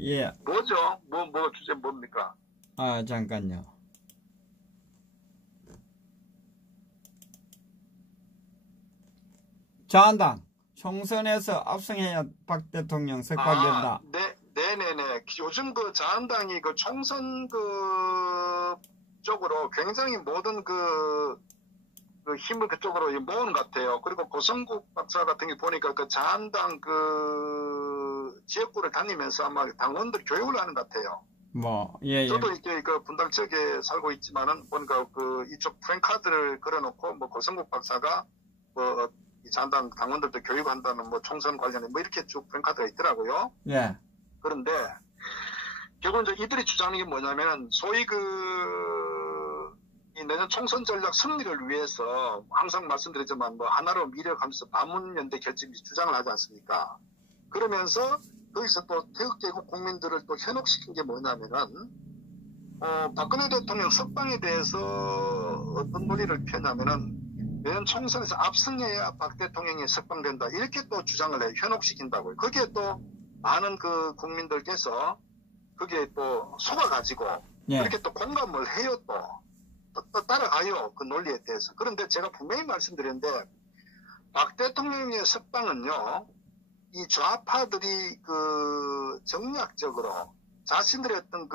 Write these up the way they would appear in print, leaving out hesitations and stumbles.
예. 뭐죠? 주제 뭡니까? 아, 잠깐요. 자한당 총선에서 압승해야 박 대통령 석방된다. 네네네. 요즘 그 자한당이 그 총선 쪽으로 굉장히 모든 그 힘을 그쪽으로 모으는 것 같아요. 그리고 고성국 박사 같은 게 보니까 그 자한당 그 지역구를 다니면서 아마 당원들 교육을 하는 것 같아요. 예. 저도 이렇게 그 분당 지역에 살고 있지만은 보니까 그 이쪽 프랭카드를 걸어놓고 고성국 박사가 이 자한당 당원들도 교육한다는 총선 관련해 이렇게 쭉 프랭카드가 있더라고요. 예. 그런데 결국은 이제 이들이 주장하는 게 뭐냐면 소위 이 내년 총선 전략 승리를 위해서 항상 말씀드리지만 하나로 미력하면서 반문연대 결집이 주장을 하지 않습니까? 그러면서 거기서 또 태극제국 국민들을 또 현혹시킨 게 뭐냐면은 박근혜 대통령 석방에 대해서 어떤 논리를 펴냐면은 내년 총선에서 압승해야 박 대통령이 석방된다 이렇게 또 주장을 해요. 현혹시킨다고요. 거기에 또 많은 그 국민들께서 거기에 또 속아가지고 예. 그렇게 또 공감을 해요. 또 따라가요. 그 논리에 대해서. 그런데 제가 분명히 말씀드렸는데 박 대통령의 석방은요. 이 좌파들이 그 정략적으로 자신들의 어떤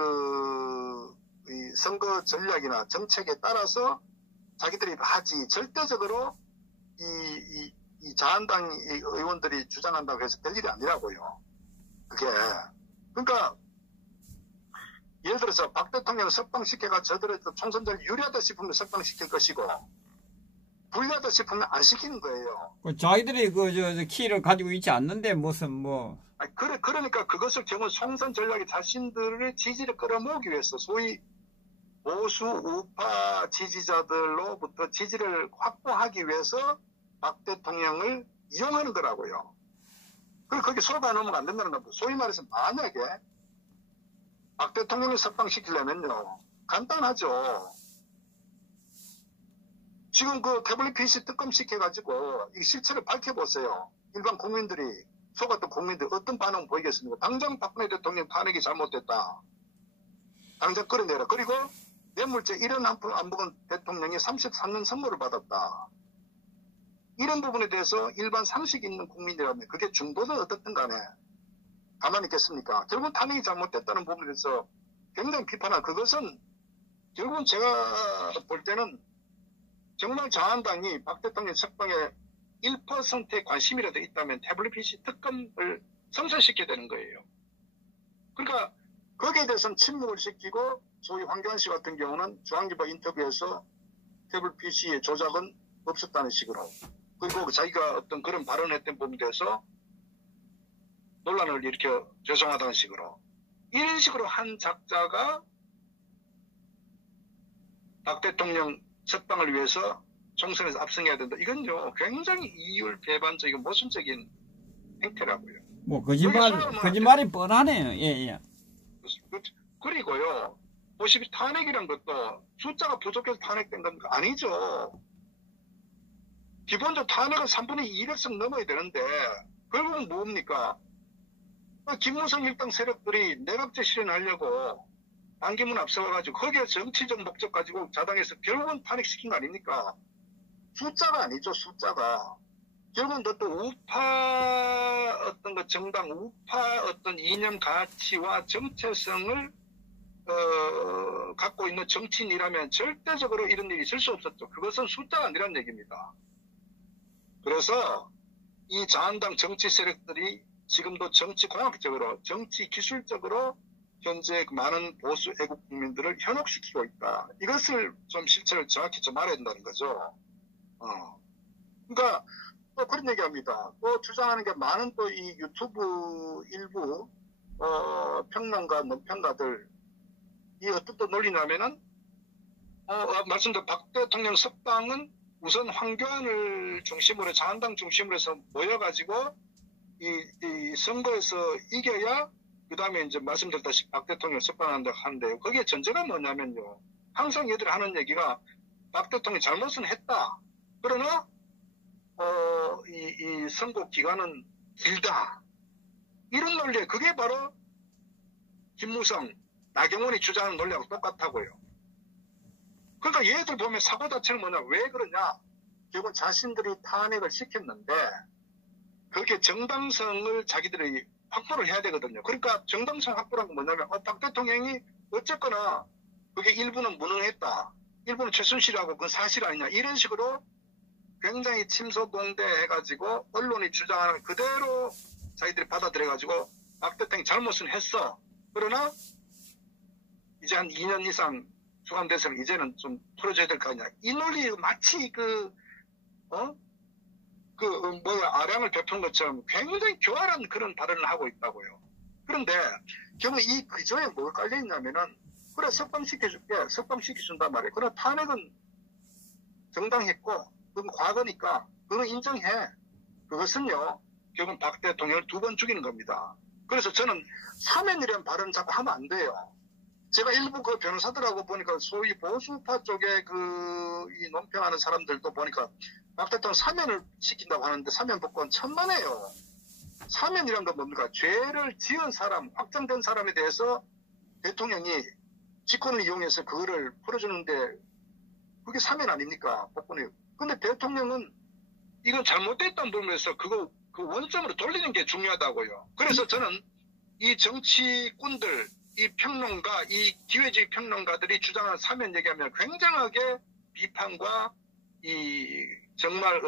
이 선거 전략이나 정책에 따라서 자기들이 하지 절대적으로 이 자한당 의원들이 주장한다고 해서 될 일이 아니라고요. 그게 그러니까 예를 들어서 박 대통령을 석방시켜가 저들의 총선전이 유리하다 싶으면 석방시킬 것이고 불리하다 싶으면 안 시키는 거예요. 자기들이 키를 가지고 있지 않는데 무슨 그러니까 그것을 경우 총선 전략이 자신들의 지지를 끌어모으기 위해서 소위 보수 우파 지지자들로부터 지지를 확보하기 위해서 박 대통령을 이용하는 거라고요. 그리고 거기 속아 넣으면 안 된다는 겁니다. 소위 말해서 만약에 박 대통령을 석방시키려면요. 간단하죠. 지금 그 태블릿 PC 특검시켜가지고 이 실체를 밝혀보세요. 일반 국민들이 속았던 국민들이 어떤 반응 보이겠습니까? 당장 박근혜 대통령 탄핵이 잘못됐다. 당장 끌어내라. 그리고 뇌물죄 1원 한 푼 안 먹은 대통령이 33년 선고를 받았다. 이런 부분에 대해서 일반 상식 있는 국민이라면 그게 중도든 어떻든 간에 가만히 있겠습니까? 결국은 탄핵이 잘못됐다는 부분에서 굉장히 비판한 그것은 결국은 제가 볼 때는 정말 자한당이 박 대통령 석방에 1%의 관심이라도 있다면 태블릿 PC 특검을 성사시켜야 되는 거예요. 그러니까 거기에 대해서는 침묵을 시키고 소위 황교안 씨 같은 경우는 중앙일보 인터뷰에서 태블릿 PC의 조작은 없었다는 식으로 그리고 자기가 어떤 그런 발언을 했던 부분에 대해서 논란을 일으켜 죄송하다는 식으로 이런 식으로 한 작자가 박 대통령 석방을 위해서 총선에서 압승해야 된다. 이건요 굉장히 이율배반적이고 모순적인 행태라고요. 거짓말이 뻔하네요. 예. 그리고요 보시피 탄핵이란 것도 숫자가 부족해서 탄핵된 건 아니죠. 기본적으로 탄핵은 3분의 200석 넘어야 되는데 결국은 뭡니까? 김무성 일당 세력들이 내각제 실현하려고 안기문 앞서가지고 거기에 정치적 목적 가지고 자당해서 결국은 탄핵시킨 거 아닙니까? 숫자가 아니죠. 숫자가. 결국은 또 우파 어떤 그 정당 우파 어떤 이념 가치와 정체성을 갖고 있는 정치인이라면 절대적으로 이런 일이 있을 수 없었죠. 그것은 숫자가 아니란 얘기입니다. 그래서 이 자한당 정치 세력들이 지금도 정치공학적으로 정치 기술적으로 현재 많은 보수 애국 국민들을 현혹시키고 있다. 이것을 좀 실체를 정확히 좀 알아야 된다는 거죠. 그러니까 또 그런 얘기합니다. 또 주장하는 게 많은 또 이 유튜브 일부 평론가, 논평가들 이 어떤 또 논리냐면은 말씀드린 박 대통령 석방은 우선 황교안을 중심으로 자한당 중심으로 해서 모여가지고 이 선거에서 이겨야 그 다음에 이제 말씀드렸다시피 박 대통령 석방한다고 하는데요. 거기에 전제가 뭐냐면요. 항상 얘들이 하는 얘기가 박 대통령이 잘못은 했다. 그러나 이 선거 기간은 길다. 이런 논리에 그게 바로 김무성, 나경원이 주장하는 논리하고 똑같다고요. 그러니까 얘들 보면 사고 자체는 뭐냐, 왜 그러냐, 결국 자신들이 탄핵을 시켰는데 그게 정당성을 자기들이 확보를 해야 되거든요. 그러니까 정당성 확보란 건 뭐냐면 박 대통령이 어쨌거나 그게 일부는 무능했다, 일부는 최순실하고 그건 사실 아니냐, 이런 식으로 굉장히 침소봉대 해가지고 언론이 주장하는 그대로 자기들이 받아들여가지고 박 대통령이 잘못은 했어. 그러나 이제 한 2년 이상 수감돼서 이제는 좀 풀어줘야 될 거 아니야. 이 논리 마치 아량을 베푼 것처럼 굉장히 교활한 그런 발언을 하고 있다고요. 그런데 결국 이 그조에 뭘 깔려있냐면은, 그래 석방시켜줄게, 석방시켜준단 말이에요. 그러나 탄핵은 정당했고 그건 과거니까 그건 인정해. 그것은요 결국 박 대통령을 2번 죽이는 겁니다. 그래서 저는 사면이라는 발언 자꾸 하면 안 돼요. 제가 일부 그 변호사들하고 보니까 소위 보수파 쪽에 이 논평하는 사람들도 보니까 박 대통령 사면을 시킨다고 하는데 사면 법권 천만에요. 사면이란 건 뭡니까? 죄를 지은 사람, 확정된 사람에 대해서 대통령이 직권을 이용해서 그거를 풀어주는데 그게 사면 아닙니까? 법권이. 근데 대통령은 이건 잘못됐다는 부분에서 그 원점으로 돌리는 게 중요하다고요. 그래서 저는 이 정치꾼들, 이 평론가, 이 기회주의 평론가들이 주장하는 사면 얘기하면 굉장하게 비판과 정말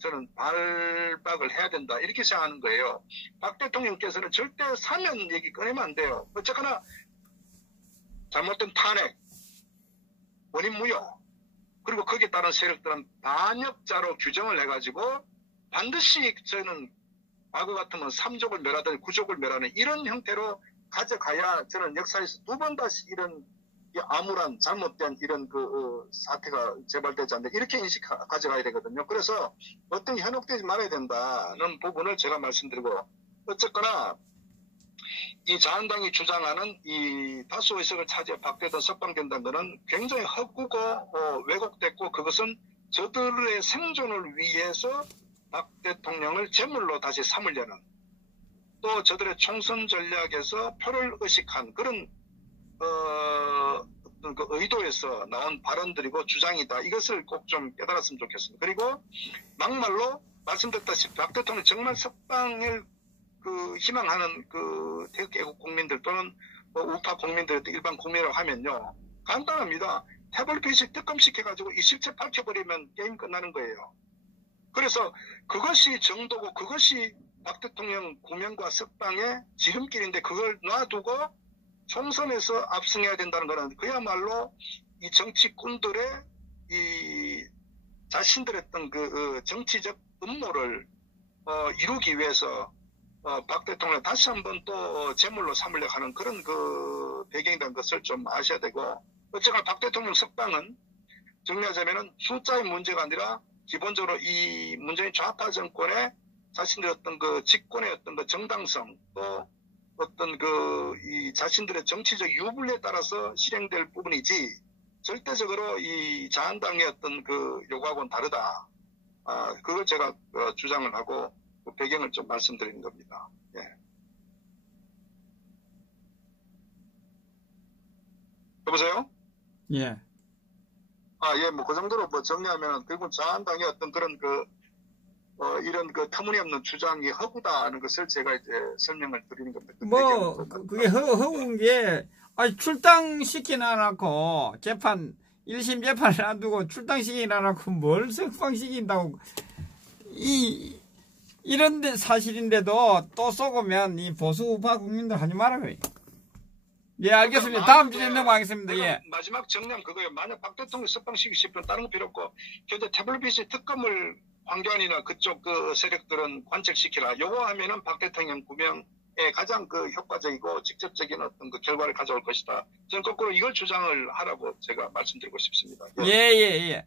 저는 발박을 해야 된다, 이렇게 생각하는 거예요. 박 대통령께서는 절대 사면 얘기 꺼내면 안 돼요. 어쨌거나 잘못된 탄핵, 원인 무효, 그리고 거기에 따른 세력들은 반역자로 규정을 해가지고 반드시 저는 과거 같으면 3족을 멸하든 9족을 멸하는 이런 형태로 가져가야 저는 역사에서 2번 다시 이런 암울한 잘못된 이런 사태가 재발되지 않는다, 이렇게 가져가야 되거든요. 그래서 어떤 현혹되지 말아야 된다는 부분을 제가 말씀드리고, 어쨌거나 이 자한당이 주장하는 이 다수 의석을 차지해 박 대통령 석방된다는 것은 굉장히 헛구고 왜곡됐고, 그것은 저들의 생존을 위해서 박 대통령을 제물로 다시 삼으려는, 또 저들의 총선 전략에서 표를 의식한 그런 그 의도에서 나온 발언들이고 주장이다. 이것을 꼭 좀 깨달았으면 좋겠습니다. 그리고 막말로 말씀드렸다시피 박 대통령 정말 석방을 희망하는 태극기애국 국민들 또는 우파 국민들, 일반 국민이라고 하면요, 간단합니다. 태블릿 특검시켜가지고 이 실체 밝혀버리면 게임 끝나는 거예요. 그래서 그것이 정도고 그것이 박 대통령 구면과 석방의 지름길인데, 그걸 놔두고 총선에서 압승해야 된다는 것은 그야말로 이 정치꾼들의 이 자신들의 어떤 정치적 음모를 이루기 위해서 박 대통령을 다시 한번 또 제물로 삼으려고 하는 그런 배경이라는 것을 좀 아셔야 되고, 어쨌거나 박 대통령 석방은 정리하자면은 숫자의 문제가 아니라 기본적으로 이 문재인 좌파 정권의 자신들의 어떤 집권의 어떤 정당성, 또 어떤 이 자신들의 정치적 유불리에 따라서 실행될 부분이지, 절대적으로 이 자한당의 어떤 요구하고는 다르다. 그걸 제가 주장을 하고 배경을 좀 말씀드리는 겁니다. 예. 여보세요? 예. 예, 그 정도로 정리하면, 결국 자한당의 어떤 그런 이런 터무니없는 주장이 허구다는 것을 제가 이제 설명을 드리는 겁니다. 그게 허구인 게, 출당시키놔놓고, 1심 재판을 놔두고 출당시키놔놓고 뭘 석방시킨다고, 이런 사실인데도 또 쏘고면 이 보수 우파 국민들 하지 마라 그래. 예, 알겠습니다. 다음 주제 넘어가겠습니다. 예. 마지막 정리하면 그거예요. 만약 박 대통령 석방시키고 싶으면 다른 거 필요 없고, 현재 태블릿 특검을 황교안이나 그쪽 세력들은 관철시키라. 요거 하면은 박 대통령 구명에 가장 효과적이고 직접적인 어떤 결과를 가져올 것이다. 저는 거꾸로 이걸 주장을 하라고 제가 말씀드리고 싶습니다. 예.